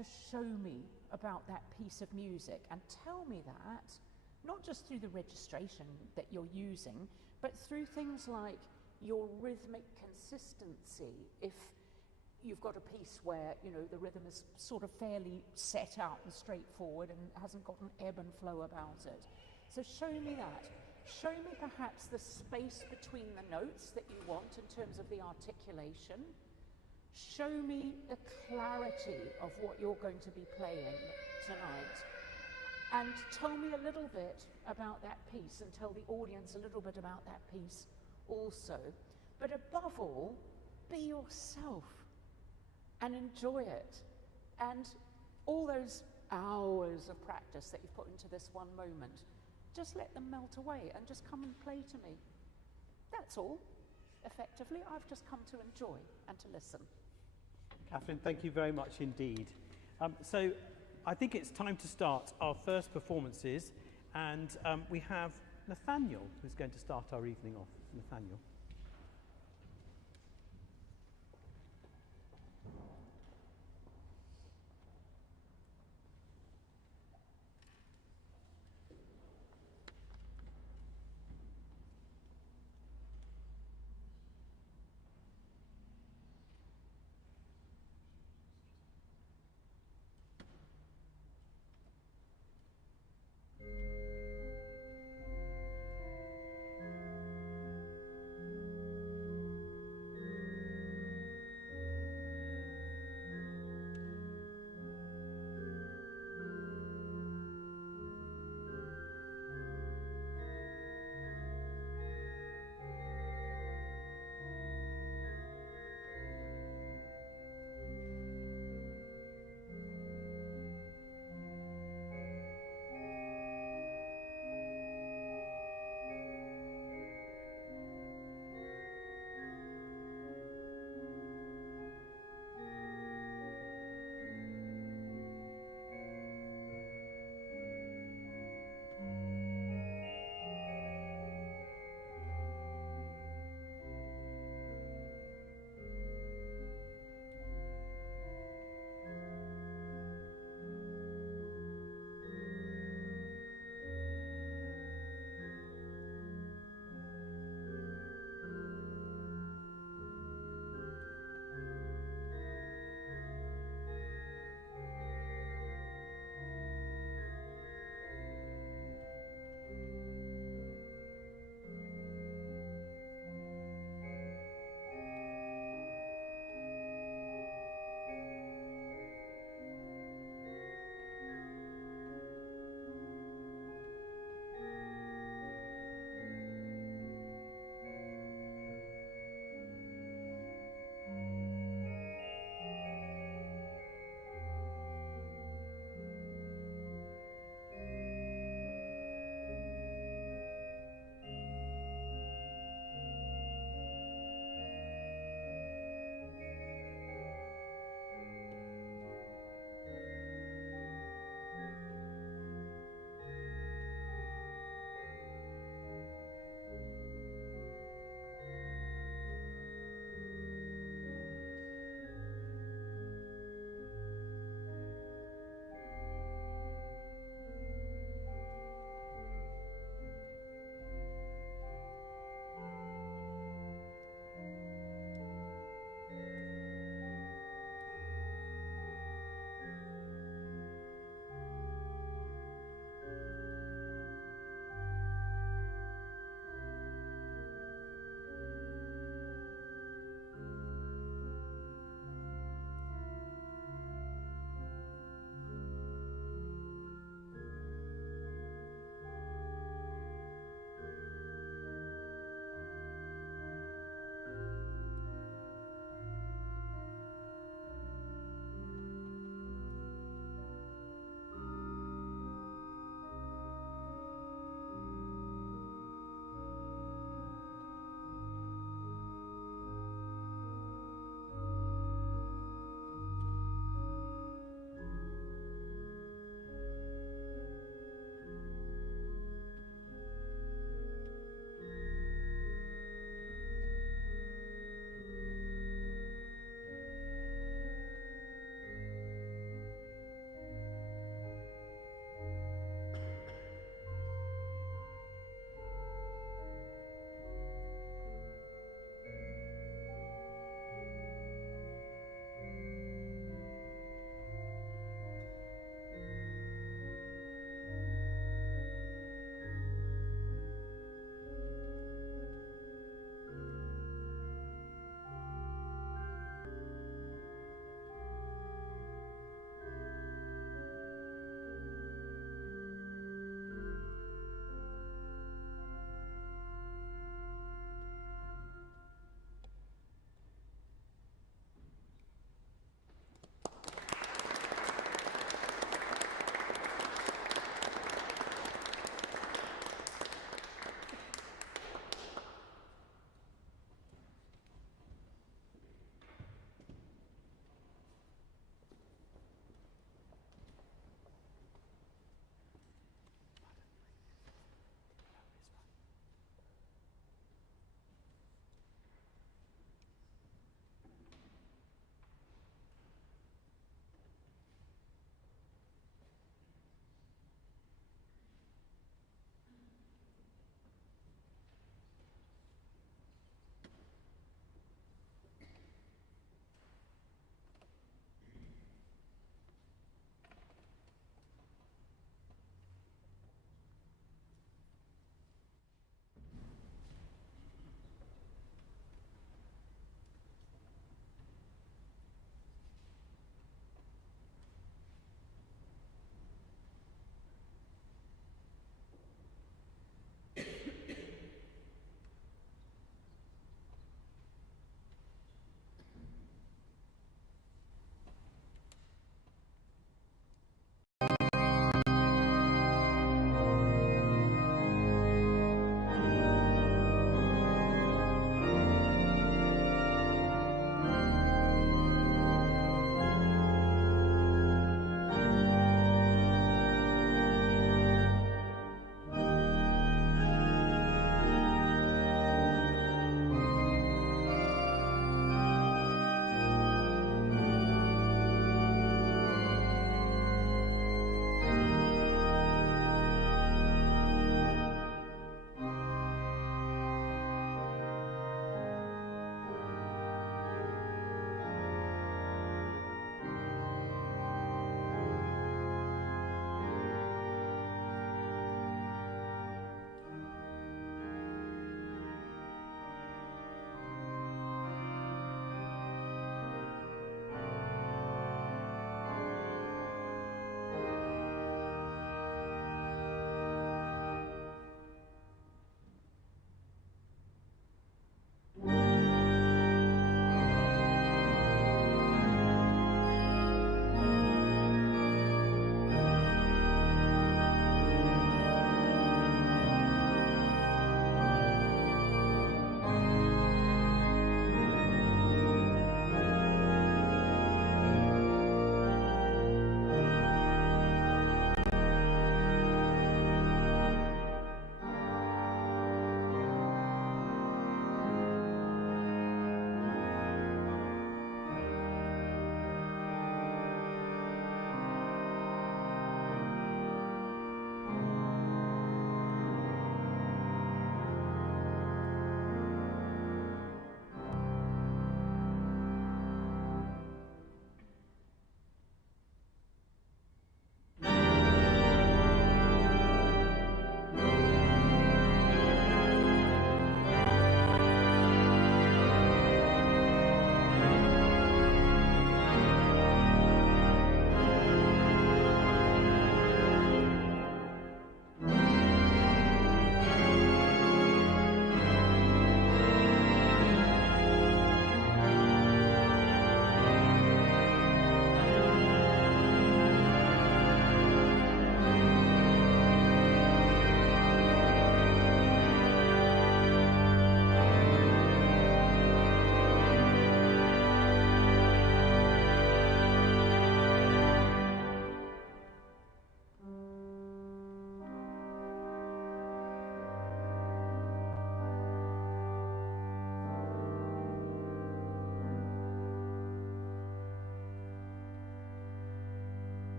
to show me about that piece of music and tell me that, not just through the registration that you're using, but through things like your rhythmic consistency. If you've got a piece where, you know, the rhythm is sort of fairly set out and straightforward and hasn't got an ebb and flow about it. So show me that. Show me perhaps the space between the notes that you want in terms of the articulation. Show me the clarity of what you're going to be playing tonight. And tell me a little bit about that piece, and tell the audience a little bit about that piece also. But above all, be yourself and enjoy it. And all those hours of practice that you've put into this one moment, just let them melt away and just come and play to me. That's all. Effectively, I've just come to enjoy and to listen. Catherine, thank you very much indeed. So I think it's time to start our first performances, and we have Nathaniel who's going to start our evening off. Nathaniel.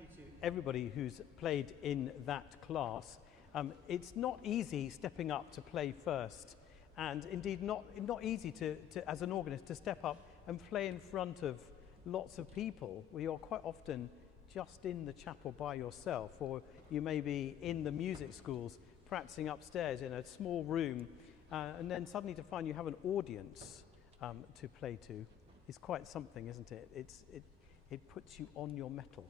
you to everybody who's played in that class. It's not easy stepping up to play first, and indeed not easy to, as an organist, to step up and play in front of lots of people where you're quite often just in the chapel by yourself, or you may be in the music schools practicing upstairs in a small room, and then suddenly to find you have an audience to play to is quite something, isn't it? It puts you on your mettle.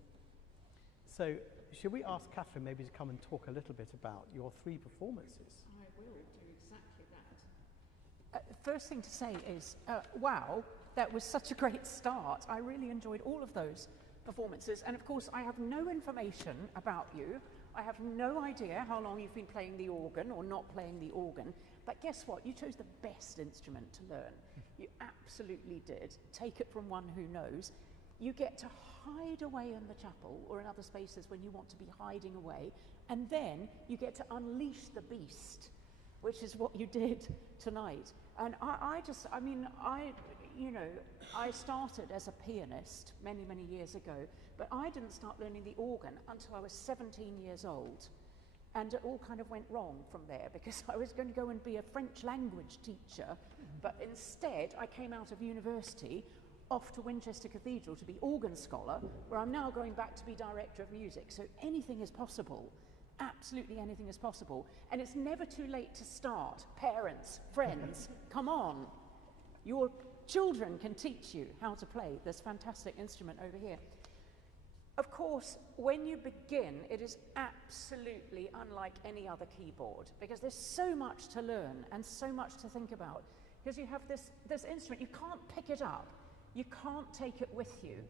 So should we ask Catherine maybe to come and talk a little bit about your 3 performances? I will do exactly that. First thing to say is, wow, that was such a great start. I really enjoyed all of those performances. And of course, I have no information about you. I have no idea how long you've been playing the organ or not playing the organ. But guess what? You chose the best instrument to learn. You absolutely did. Take it from one who knows. You get to hide away in the chapel or in other spaces when you want to be hiding away. And then you get to unleash the beast, which is what you did tonight. And I started as a pianist many, many years ago, but I didn't start learning the organ until I was 17 years old. And it all kind of went wrong from there because I was going to go and be a French language teacher, but instead I came out of university off to Winchester Cathedral to be organ scholar, where I'm now going back to be director of music. So anything is possible. Absolutely anything is possible. And it's never too late to start. Parents, friends, come on. Your children can teach you how to play this fantastic instrument over here. Of course, when you begin, it is absolutely unlike any other keyboard because there's so much to learn and so much to think about. Because you have this instrument, you can't pick it up. You can't take it with you.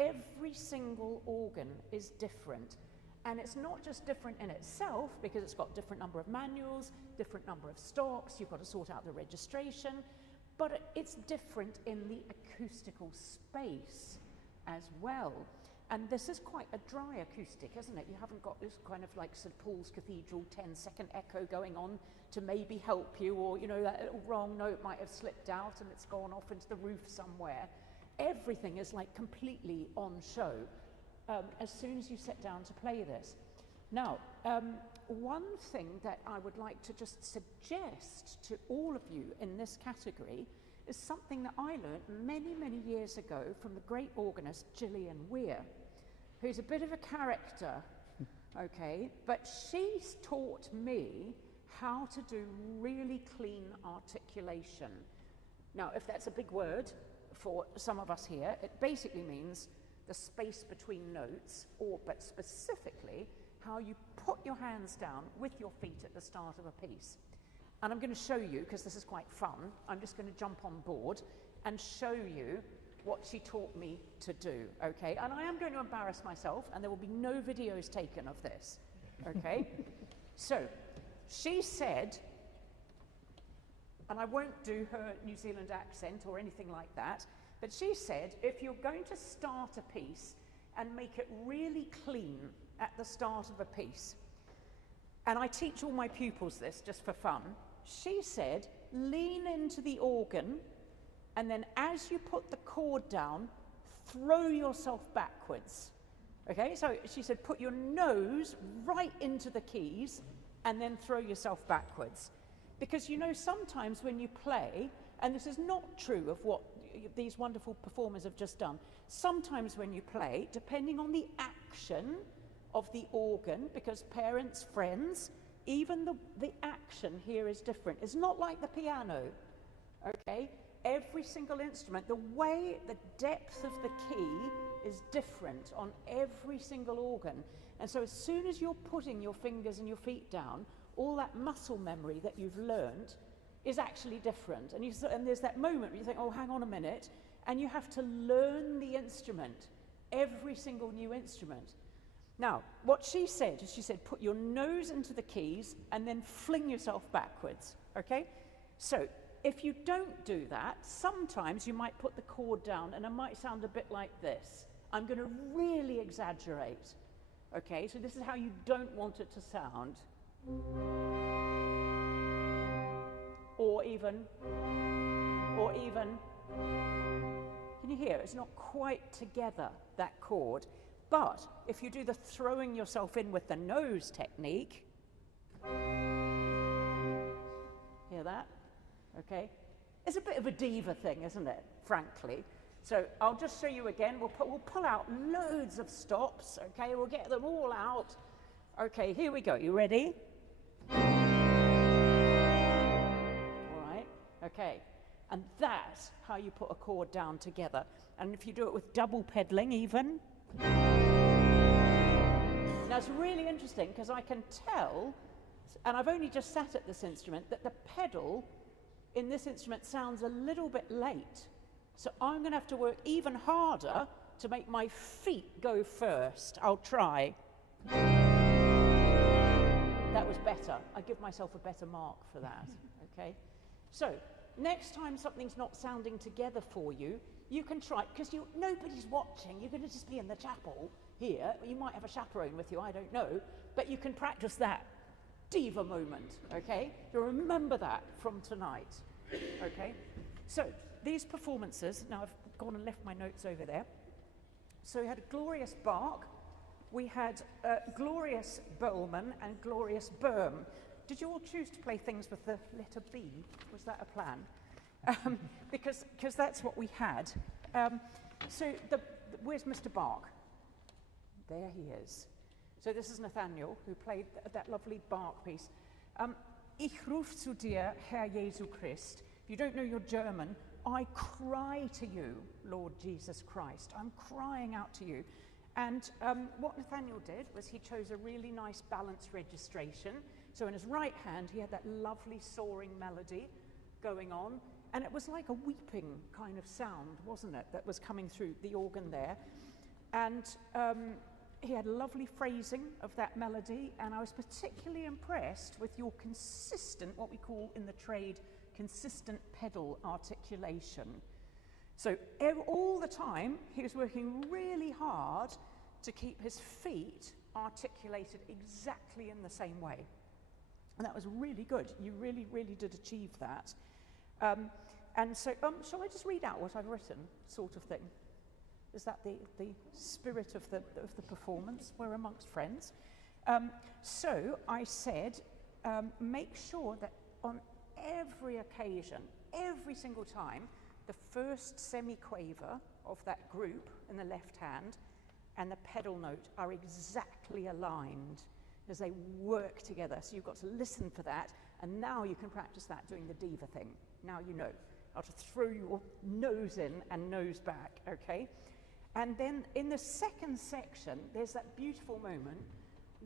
Every single organ is different. And it's not just different in itself because it's got different number of manuals, different number of stops, you've got to sort out the registration, but it's different in the acoustical space as well. And this is quite a dry acoustic, isn't it? You haven't got this kind of like St. Paul's Cathedral 10-second echo going on to maybe help you, or, you know, that little wrong note might have slipped out and it's gone off into the roof somewhere. Everything is like completely on show as soon as you sit down to play this. Now, one thing that I would like to just suggest to all of you in this category is something that I learned many, many years ago from the great organist Gillian Weir, who's a bit of a character, okay, but she's taught me how to do really clean articulation. Now, if that's a big word for some of us here, it basically means the space between notes, but specifically how you put your hands down with your feet at the start of a piece. And I'm going to show you, because this is quite fun, I'm just going to jump on board and show you what she taught me to do, okay? And I am going to embarrass myself, and there will be no videos taken of this, okay? So, she said, and I won't do her New Zealand accent or anything like that, but she said, if you're going to start a piece and make it really clean at the start of a piece, and I teach all my pupils this just for fun, she said, lean into the organ, and then as you put the chord down, throw yourself backwards. Okay, so she said, put your nose right into the keys, and then throw yourself backwards. Because you know, sometimes when you play, and this is not true of what these wonderful performers have just done, sometimes when you play, depending on the action of the organ, because parents, friends, even the action here is different. It's not like the piano, okay? Every single instrument, the way, the depth of the key is different on every single organ. And so as soon as you're putting your fingers and your feet down, all that muscle memory that you've learned is actually different. And there's that moment where you think, oh, hang on a minute, and you have to learn the instrument, every single new instrument. Now, what she said is, she said, put your nose into the keys and then fling yourself backwards, okay? So, if you don't do that, sometimes you might put the chord down and it might sound a bit like this. I'm going to really exaggerate, okay? So this is how you don't want it to sound. Or even, can you hear? It's not quite together, that chord. But if you do the throwing yourself in with the nose technique, hear that? Okay. It's a bit of a diva thing, isn't it, frankly? So I'll just show you again. We'll pull out loads of stops, okay? We'll get them all out. Okay, here we go. You ready? All right, okay. And that's how you put a chord down together. And if you do it with double pedaling even. Now it's really interesting because I can tell, and I've only just sat at this instrument, that the pedal in this instrument sounds a little bit late. So I'm going to have to work even harder to make my feet go first. I'll try. That was better. I give myself a better mark for that, okay? So next time something's not sounding together for you, you can try, because nobody's watching. You're going to just be in the chapel here. You might have a chaperone with you, I don't know, but you can practice that diva moment, okay? So remember that from tonight, okay? So these performances, now I've gone and left my notes over there. So we had Glorious Bark, we had Glorious Bowman and Glorious Berm. Did you all choose to play things with the letter B? Was that a plan? Because that's what we had. So where's Mr. Bark? There he is. So this is Nathaniel, who played that lovely Bark piece. Ich ruf zu dir, Herr Jesu Christ. If you don't know your German, I cry to you, Lord Jesus Christ. I'm crying out to you. And what Nathaniel did was he chose a really nice balanced registration. So in his right hand, he had that lovely soaring melody going on. And it was like a weeping kind of sound, wasn't it, that was coming through the organ there. And he had lovely phrasing of that melody. And I was particularly impressed with your consistent, what we call in the trade, consistent pedal articulation. So all the time, he was working really hard to keep his feet articulated exactly in the same way. And that was really good. You really, really did achieve that. And so, shall I just read out what I've written, sort of thing? Is that the spirit of the performance? We're amongst friends. So I said, make sure that on every occasion, every single time, the first semiquaver of that group in the left hand and the pedal note are exactly aligned as they work together. So you've got to listen for that, and now you can practice that doing the diva thing. Now you know how to throw your nose in and nose back, okay? And then in the second section, there's that beautiful moment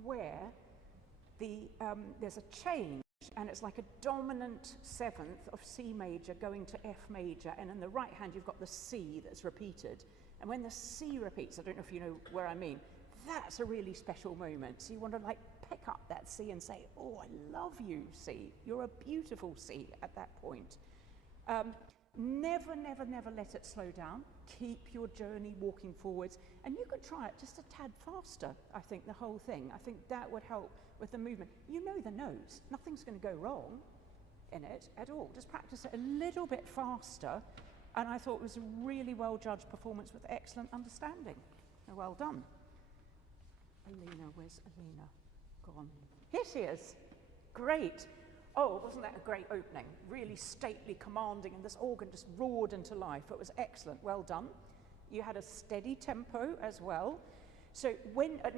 where there's a change, and it's like a dominant seventh of C major going to F major, and in the right hand you've got the C that's repeated. And when the C repeats, I don't know if you know where I mean, that's a really special moment. So you want to like pick up that C and say, oh, I love you, C. You're a beautiful C at that point. Never, never, never let it slow down. Keep your journey walking forwards. And you could try it just a tad faster, I think, the whole thing. I think that would help with the movement. You know the nose. Nothing's going to go wrong in it at all. Just practice it a little bit faster. And I thought it was a really well-judged performance with excellent understanding. Well done. Alina, where's Alina? Gone. Here she is. Great. Oh, wasn't that a great opening? Really stately, commanding, and this organ just roared into life. It was excellent. Well done. You had a steady tempo as well. So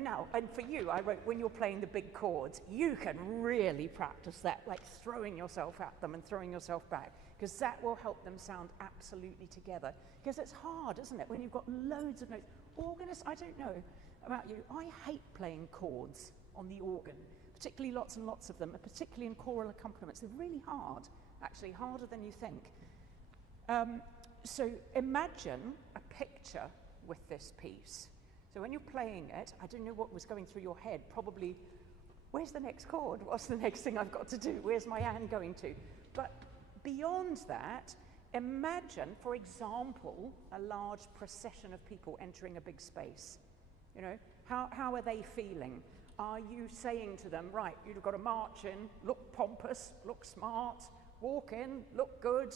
now, and for you, I wrote, when you're playing the big chords, you can really practice that, like throwing yourself at them and throwing yourself back, because that will help them sound absolutely together. Because it's hard, isn't it, when you've got loads of notes. Organists, I don't know about you, I hate playing chords on the organ, particularly lots and lots of them, and particularly in choral accompaniments. They're really hard, actually, harder than you think. So imagine a picture with this piece. So when you're playing it, I don't know what was going through your head, probably, where's the next chord? What's the next thing I've got to do? Where's my hand going to? But beyond that, imagine, for example, a large procession of people entering a big space. You know, how are they feeling? Are you saying to them, right, you've got to march in, look pompous, look smart, walk in, look good,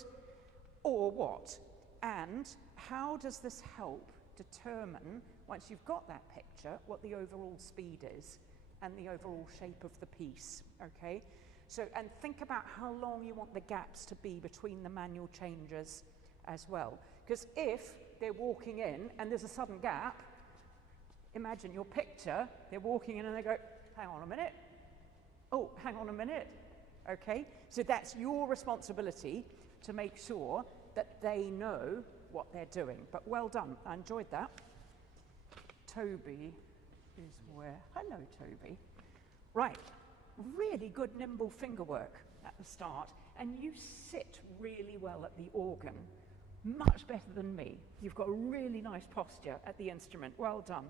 or what? And how does this help determine, once you've got that picture, what the overall speed is and the overall shape of the piece, okay? So, and think about how long you want the gaps to be between the manual changes as well. Because if they're walking in and there's a sudden gap, imagine your picture, they're walking in and they go, hang on a minute, oh, hang on a minute, okay? So that's your responsibility to make sure that they know what they're doing. But well done, I enjoyed that. Toby is where? Hello, Toby. Right, really good nimble finger work at the start, and you sit really well at the organ, much better than me. You've got a really nice posture at the instrument, well done.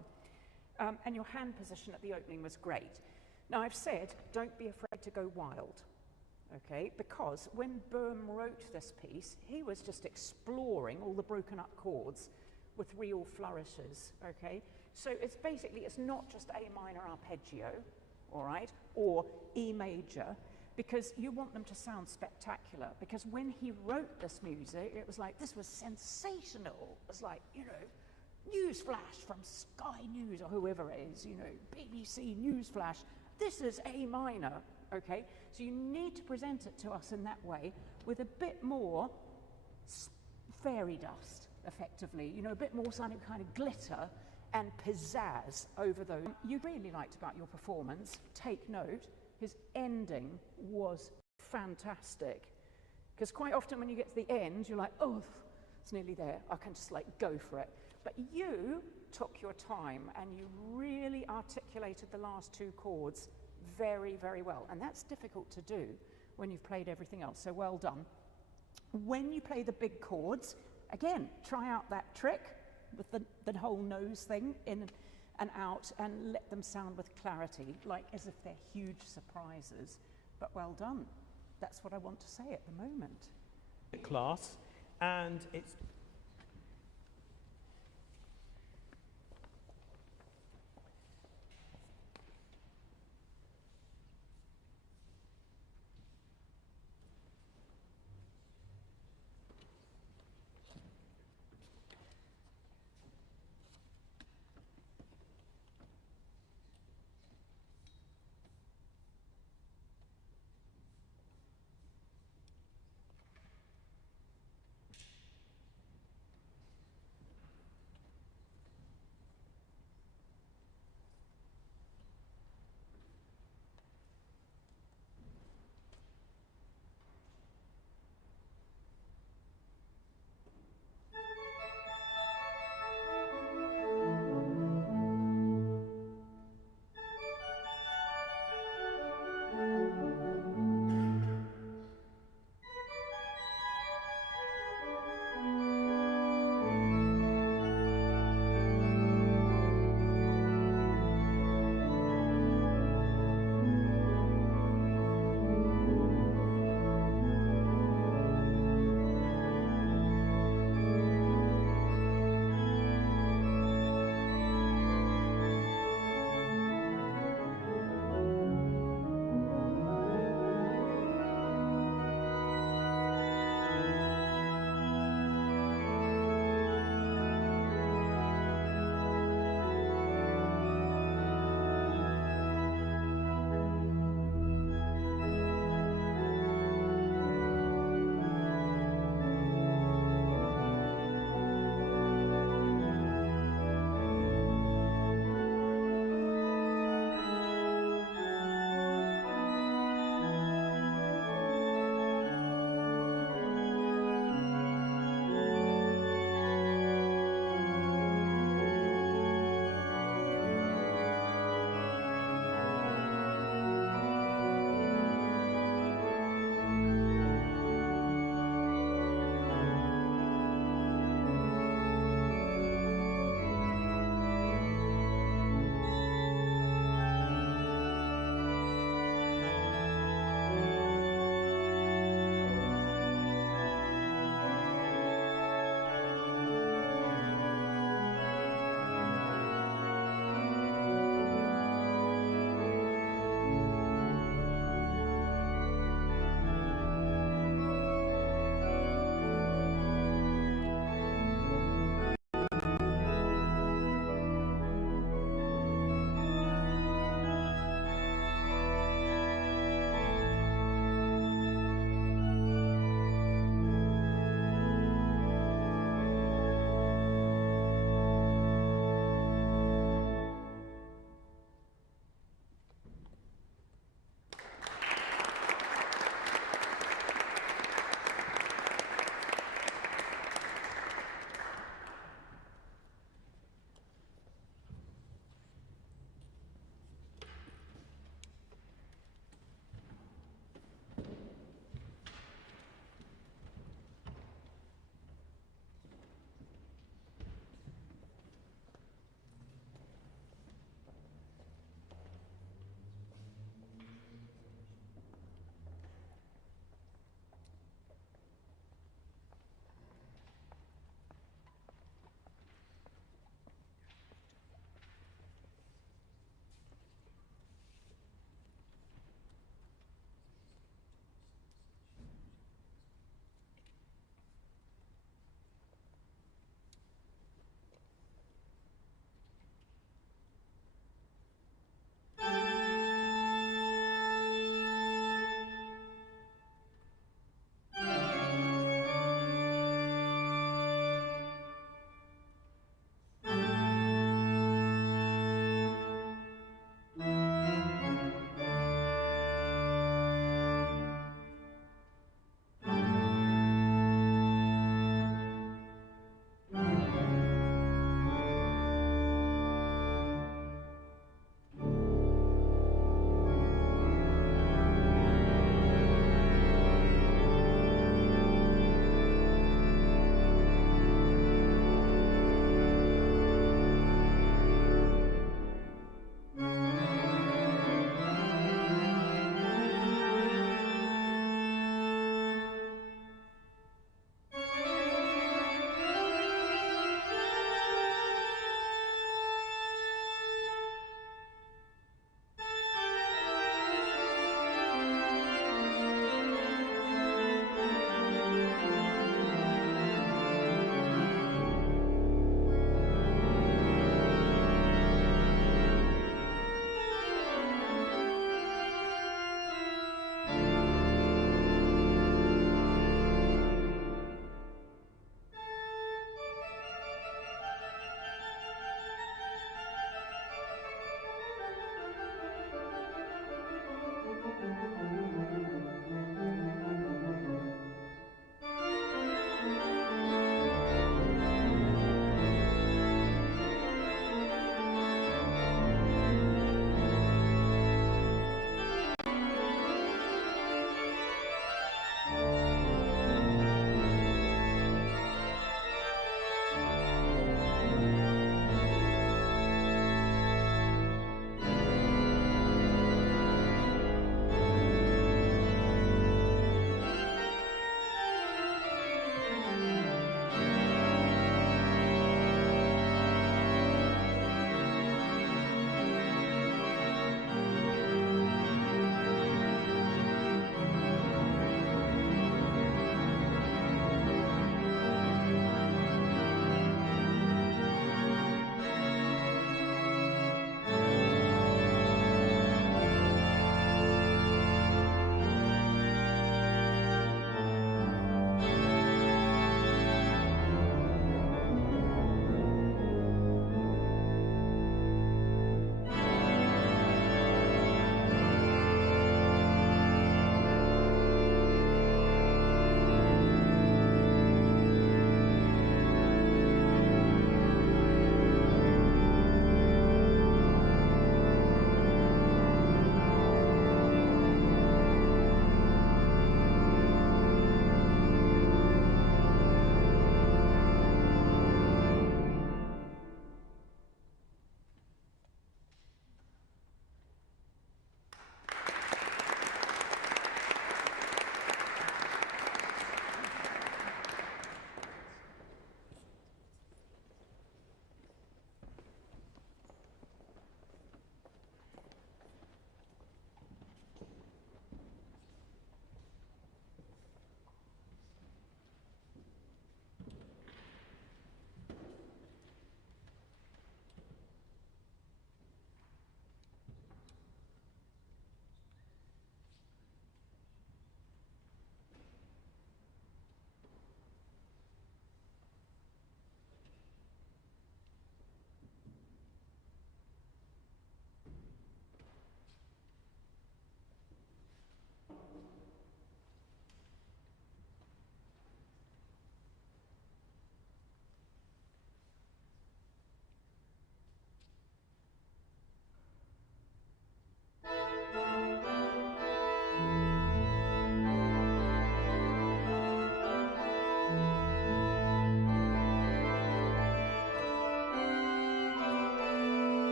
And your hand position at the opening was great. Now I've said, don't be afraid to go wild, okay? Because when Böhm wrote this piece, he was just exploring all the broken up chords with real flourishes, okay? So it's basically, it's not just A minor arpeggio, all right, or E major, because you want them to sound spectacular. Because when he wrote this music, it was like, this was sensational. It was like, you know, newsflash from Sky News or whoever it is, you know, BBC newsflash. This is A minor, okay? So you need to present it to us in that way with a bit more fairy dust, effectively, you know, a bit more kind of glitter and pizzazz over those. You really liked about your performance, take note, his ending was fantastic. Because quite often when you get to the end, you're like, oh, it's nearly there, I can just like go for it. But you took your time and you really articulated the last two chords very, very well. And that's difficult to do when you've played everything else, so well done. When you play the big chords, again, try out that trick with the whole nose thing in and out, and let them sound with clarity, like as if they're huge surprises. But well done. That's what I want to say at the moment. Class, and it's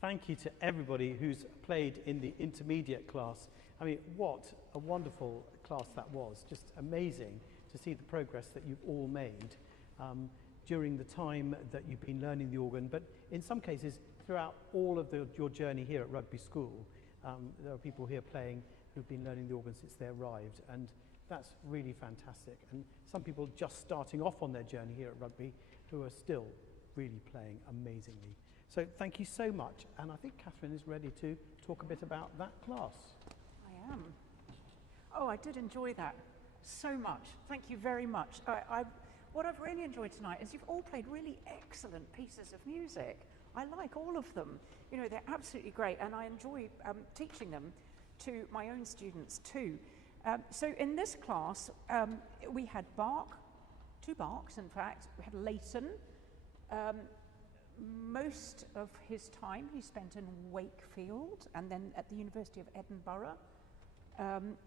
thank you to everybody who's played in the intermediate class. I mean, what a wonderful class that was. Just amazing to see the progress that you've all made during the time that you've been learning the organ, but in some cases throughout all of your journey here at Rugby School. There are people here playing who've been learning the organ since they arrived, and that's really fantastic. And some people just starting off on their journey here at Rugby who are still really playing amazingly. So thank you so much, and I think Catherine is ready to talk a bit about that class. I am. Oh, I did enjoy that so much. Thank you very much. What I've really enjoyed tonight is you've all played really excellent pieces of music. I like all of them. You know, they're absolutely great, and I enjoy teaching them to my own students too. So in this class, we had Bach, 2 Bachs in fact. We had Leighton. Most of his time he spent in Wakefield and then at the University of Edinburgh.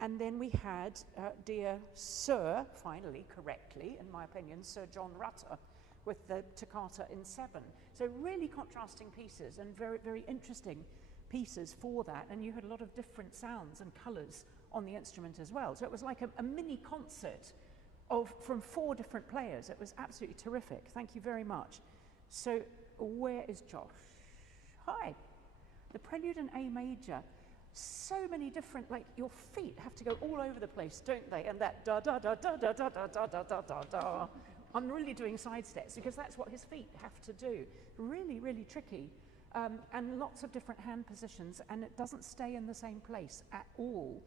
And then we had dear Sir, finally, correctly, in my opinion, Sir John Rutter with the Toccata in 7. So really contrasting pieces and very, very interesting pieces for that. And you had a lot of different sounds and colours on the instrument as well. So it was like a mini concert from 4 different players. It was absolutely terrific. Thank you very much. So where is Josh? Hi. The Prelude in A major. So many different, like your feet have to go all over the place, don't they? And that da da da da da da da da da da da da. I'm really doing side steps because that's what his feet have to do. Really, really tricky. And lots of different hand positions, and it doesn't stay in the same place at all.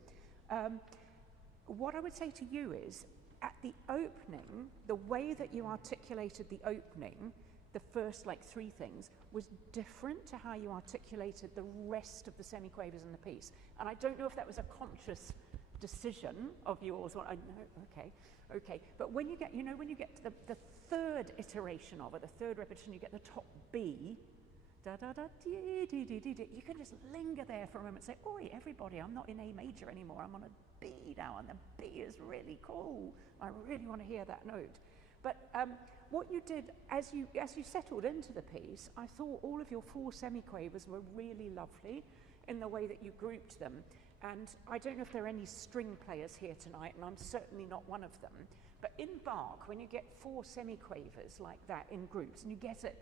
What I would say to you is, at the opening, the way that you articulated the opening, the first 3 things, was different to how you articulated the rest of the semiquavers in the piece. And I don't know if that was a conscious decision of yours, or I know, okay. But when you get, when you get to the 3rd iteration of it, the 3rd repetition, you get the top B, da da da dee dee dee dee dee. You can just linger there for a moment and say, oi, everybody, I'm not in A major anymore, I'm on a B now, and the B is really cool. I really want to hear that note. But what you did as you settled into the piece, I thought all of your 4 semiquavers were really lovely in the way that you grouped them. And I don't know if there are any string players here tonight, and I'm certainly not one of them. But in Bach, when you get 4 semiquavers like that in groups, and you get it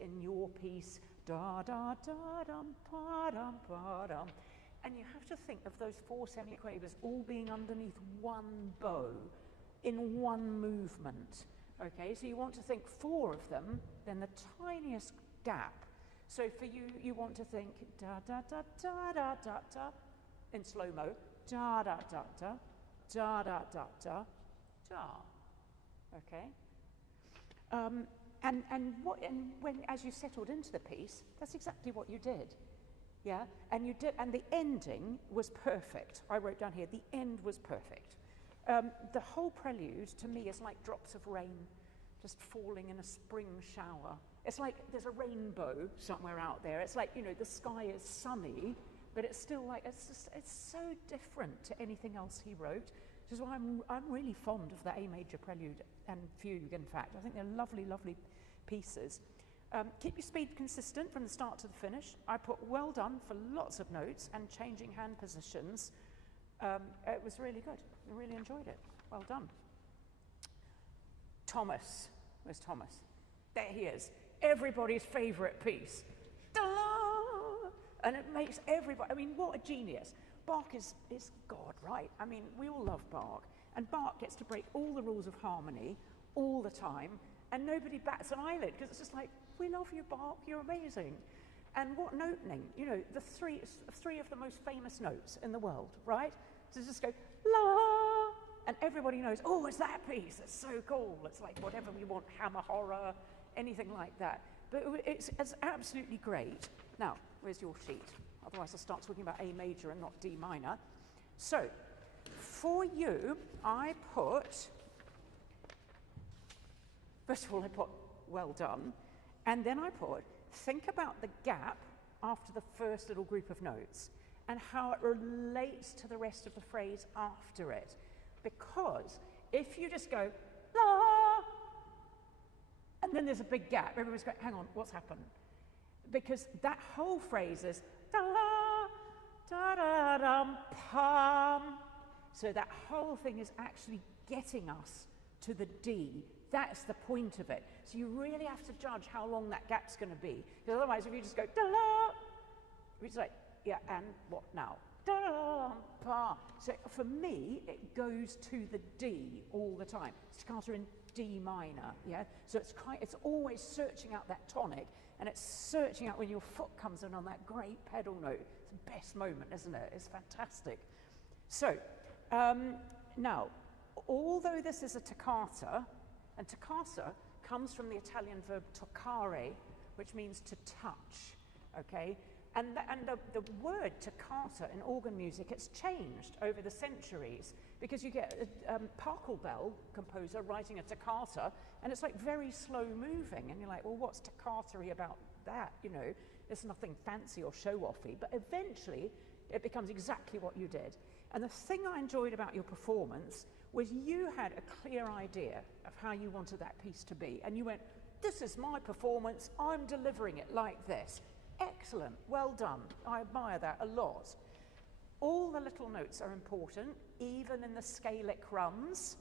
in your piece, da da da dum pa dum pa dum, and you have to think of those 4 semiquavers all being underneath one bow in one movement. Okay, so you want to think 4 of them, then the tiniest gap. So for you, you want to think da da da da da da da in slow-mo, da da da da da da da da da. Okay. And when as you settled into the piece, that's exactly what you did. Yeah, and you did, and the ending was perfect. I wrote down here, the end was perfect. The whole prelude to me is like drops of rain just falling in a spring shower. It's like there's a rainbow somewhere out there. It's like, the sky is sunny, but it's still like, it's so different to anything else he wrote. Which is why I'm really fond of the A major prelude and fugue, in fact. I think they're lovely, lovely pieces. Keep your speed consistent from the start to the finish. I put well done for lots of notes and changing hand positions. It was really good. I really enjoyed it. Well done. Thomas. Where's Thomas? There he is. Everybody's favourite piece. Ta-da! And it makes everybody, what a genius. Bach is God, right? We all love Bach. And Bach gets to break all the rules of harmony all the time, and nobody bats an eyelid, because it's just like, we love you, Bach, you're amazing. And what noting? The three of the most famous notes in the world, right? To just go, la, and everybody knows, oh, it's that piece, it's so cool. It's like whatever we want, hammer horror, anything like that. But it's absolutely great. Now, where's your sheet? Otherwise I'll start talking about A major and not D minor. So, for you, I put, first of all, I put well done, and then I put, think about the gap after the first little group of notes and how it relates to the rest of the phrase after it. Because if you just go, la, and then there's a big gap, everybody's going, hang on, what's happened? because that whole phrase is da-la, da-da-dum, pum. So that whole thing is actually getting us to the D. That's the point of it. So you really have to judge how long that gap's going to be. Because otherwise, if you just go da-la, it's like, yeah, and what now? Da-da, pa. So for me, it goes to the D all the time. Staccato in D minor, yeah? So it's always searching out that tonic, and it's searching out when your foot comes in on that great pedal note. It's the best moment, isn't it? It's fantastic. So, now, although this is a toccata, and toccata comes from the Italian verb toccare, which means to touch, okay? And the word toccata in organ music, it's changed over the centuries, because you get a Pachelbel composer writing a toccata, and it's like very slow moving, and you're like, well, what's toccata-y about that? You know, there's nothing fancy or show-offy, but eventually it becomes exactly what you did. And the thing I enjoyed about your performance was you had a clear idea of how you wanted that piece to be, and you went, this is my performance, I'm delivering it like this. Excellent, well done. I admire that a lot. All the little notes are important, even in the scalic runs.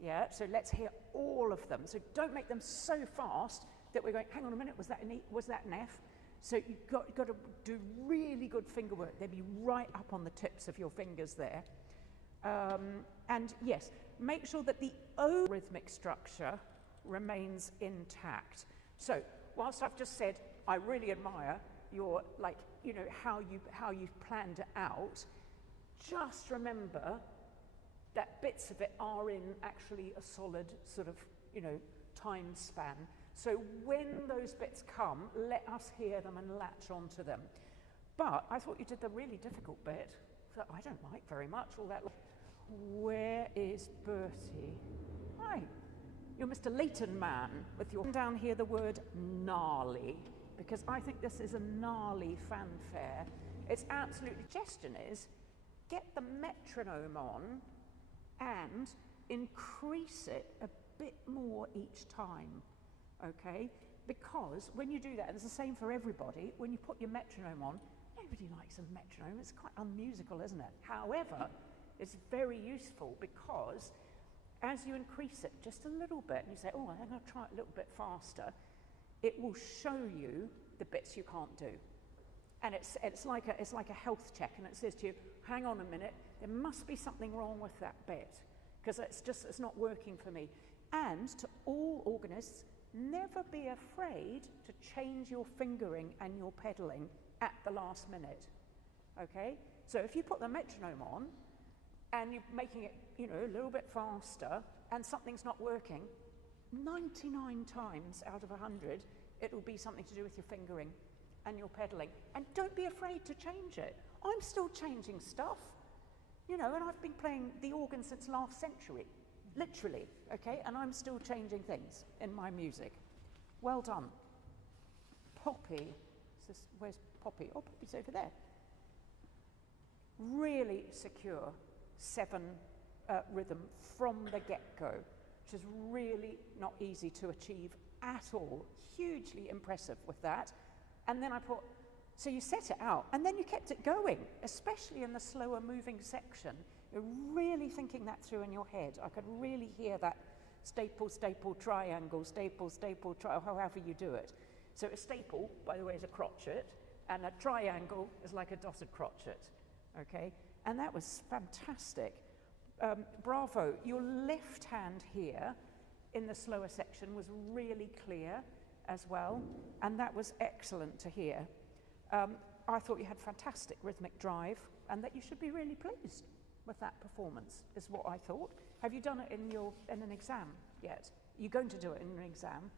Yeah, so let's hear all of them. So don't make them so fast that we're going, hang on a minute, was that an E? Was that an F? So you've got to do really good finger work. They'll be right up on the tips of your fingers there. And yes, make sure that the O rhythmic structure remains intact. So whilst I've just said, I really admire your, like, you know, how you've planned it out, just remember that bits of it are in actually a solid sort of, you know, time span. So when those bits come, let us hear them and latch onto them. But I thought you did the really difficult bit that I don't like very much, all that. Where is Bertie? Hi, you're Mr. Leighton man with your down here the word gnarly, because I think this is a gnarly fanfare. Its absolute suggestion is get the metronome on and increase it a bit more each time, okay? Because when you do that, and it's the same for everybody, when you put your metronome on, nobody likes a metronome. It's quite unmusical, isn't it? However, it's very useful because as you increase it just a little bit, and you say, oh, I'm going to try it a little bit faster, it will show you the bits you can't do. And it's like a health check, and it says to you, hang on a minute, there must be something wrong with that bit, because it's not working for me. And to all organists, never be afraid to change your fingering and your pedaling at the last minute, okay? So if you put the metronome on, and you're making it, you know, a little bit faster, and something's not working, 99 times out of 100, it will be something to do with your fingering and your pedaling. And don't be afraid to change it. I'm still changing stuff, you know, and I've been playing the organ since last century, literally, okay? And I'm still changing things in my music. Well done. Poppy, where's Poppy? Oh, Poppy's over there. Really secure 7 rhythm from the get-go, which is really not easy to achieve at all. Hugely impressive with that. And then I put, so you set it out, and then you kept it going, especially in the slower moving section. You're really thinking that through in your head. I could really hear that staple, staple, triangle, staple, staple, however you do it. So a staple, by the way, is a crotchet, and a triangle is like a dotted crotchet, okay? And that was fantastic. Bravo. Your left hand here in the slower section was really clear as well, and that was excellent to hear. I thought you had fantastic rhythmic drive, and that you should be really pleased with that performance, is what I thought. Have you done it in an exam yet? Are you going to do it in an exam?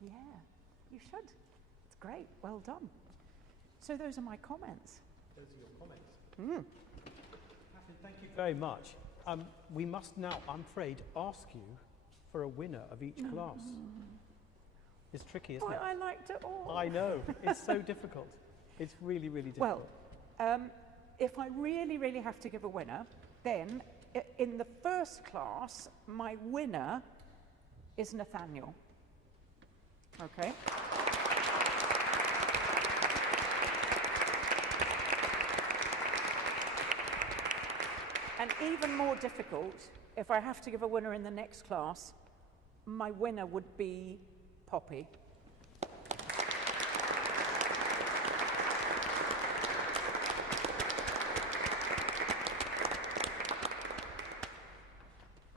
Yeah, you should. It's great. Well done. So those are my comments. Those are your comments. Catherine, thank you very much. We must now, I'm afraid, ask you for a winner of each class. It's tricky, isn't it? I liked it all. I know. It's so difficult. It's really, really difficult. Well, if I really, really have to give a winner, then in the first class, my winner is Nathaniel. Okay? even more difficult, if I have to give a winner in the next class, my winner would be Poppy.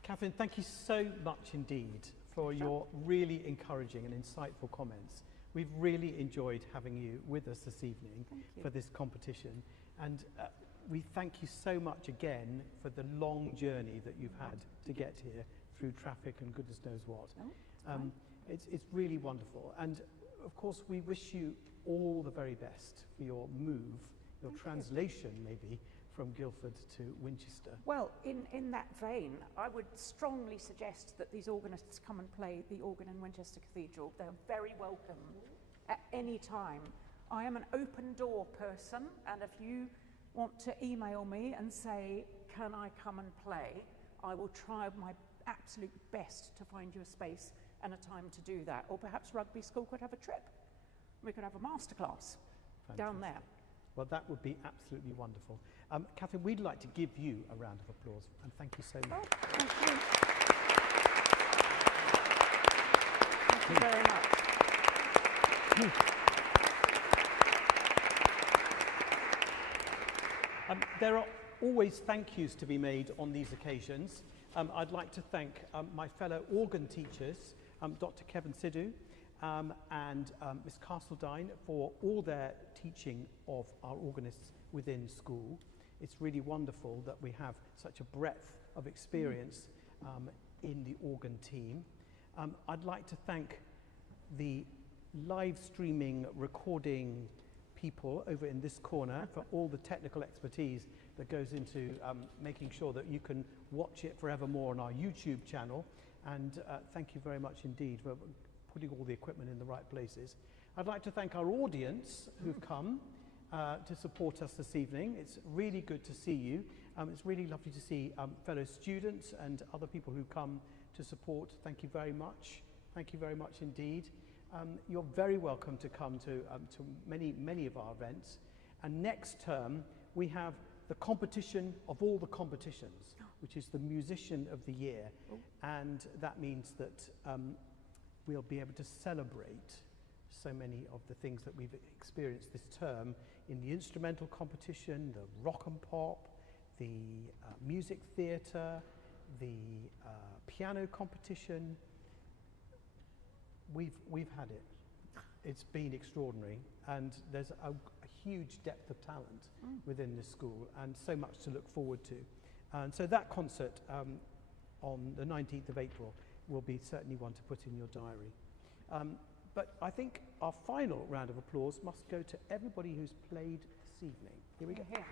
Catherine, thank you so much indeed for your really encouraging and insightful comments. We've really enjoyed having you with us this evening for this competition, and we thank you so much again for the long journey that you've had to get here through traffic and goodness knows what. It's really wonderful, and of course we wish you all the very best for your move, your translation maybe, from Guildford to Winchester. Well, in that vein, I would strongly suggest that these organists come and play the organ in Winchester Cathedral. They're very welcome at any time. I am an open door person, and if you want to email me and say, can I come and play, I will try my absolute best to find you a space and a time to do that. Or perhaps Rugby School could have a trip. We could have a masterclass down there. Well, that would be absolutely wonderful. Catherine, we'd like to give you a round of applause, and thank you so much. Thank you. Thank you very much. There are always thank yous to be made on these occasions. I'd like to thank my fellow organ teachers, Dr. Kevin Sidhu and Miss Castledine, for all their teaching of our organists within school. It's really wonderful that we have such a breadth of experience in the organ team. I'd like to thank the live streaming recording people over in this corner for all the technical expertise that goes into making sure that you can watch it forevermore on our YouTube channel. And thank you very much indeed for putting all the equipment in the right places. I'd like to thank our audience who've come to support us this evening. It's really good to see you. It's really lovely to see fellow students and other people who come to support. Thank you very much. Thank you very much indeed. You're very welcome to come to many of our events. And next term, we have the competition of all the competitions, which is the Musician of the Year. And that means that we'll be able to celebrate so many of the things that we've experienced this term in the instrumental competition, the rock and pop, the music theatre, the piano competition. We've had it. It's been extraordinary, and there's a huge depth of talent within this school, and so much to look forward to. And so that concert on the 19th of April will be certainly one to put in your diary. But I think our final round of applause must go to everybody who's played this evening. Here we go. Here.